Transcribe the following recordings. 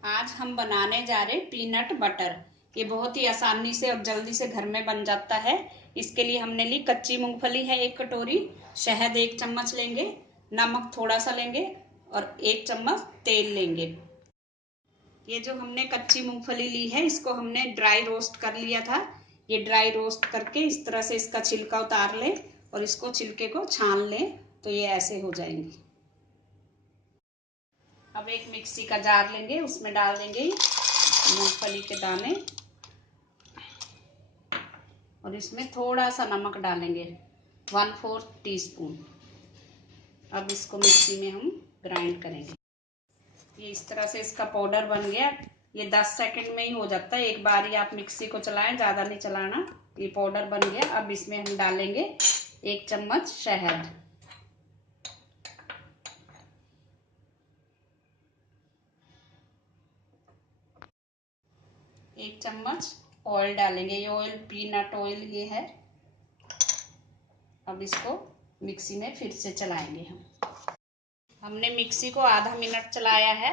आज हम बनाने जा रहे पीनट बटर। ये बहुत ही आसानी से और जल्दी से घर में बन जाता है। इसके लिए हमने ली कच्ची मूंगफली है 1 कटोरी, शहद 1 चम्मच लेंगे, नमक थोड़ा सा लेंगे और 1 चम्मच तेल लेंगे। ये जो हमने कच्ची मूंगफली ली है इसको हमने ड्राई रोस्ट कर लिया था। ये ड्राई रोस्ट करके इस तरह से इसका छिलका उतार लें और इसको छिलके को छान लें तो ये ऐसे हो जाएंगी। अब एक मिक्सी का जार लेंगे, उसमें डाल देंगे मूंगफली के दाने और इसमें थोड़ा सा नमक डालेंगे 1/4 टीस्पून। अब इसको मिक्सी में हम ग्राइंड करेंगे। ये इस तरह से इसका पाउडर बन गया। ये 10 सेकंड में ही हो जाता है, एक बार ही आप मिक्सी को चलाएं, ज़्यादा नहीं चलाना। ये पाउडर बन गया। अब इसमें हम डालेंगे 1 चम्मच शहद, 1 चम्मच ऑयल डालेंगे। ये ऑयल पीनट ऑयल ये है। अब इसको मिक्सी में फिर से चलाएंगे हमने मिक्सी को आधा मिनट चलाया है।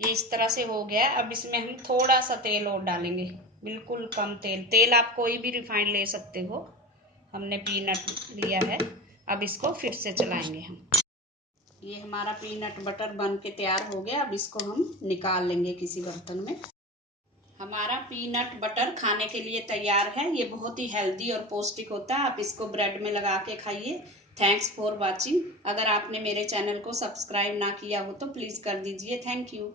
ये इस तरह से हो गया। अब इसमें हम थोड़ा सा तेल और डालेंगे, बिल्कुल कम तेल आप कोई भी रिफाइंड ले सकते हो। हमने पीनट लिया है। अब इसको फिर से चलाएंगे हम। ये हमारा पीनट बटर बन के तैयार हो गया। अब इसको हम निकाल लेंगे किसी बर्तन में। हमारा पीनट बटर खाने के लिए तैयार है। ये बहुत ही हेल्दी और पौष्टिक होता है। आप इसको ब्रेड में लगा के खाइए। Thanks for watching. अगर आपने मेरे चैनल को सब्सक्राइब ना किया हो तो प्लीज़ कर दीजिए। Thank you.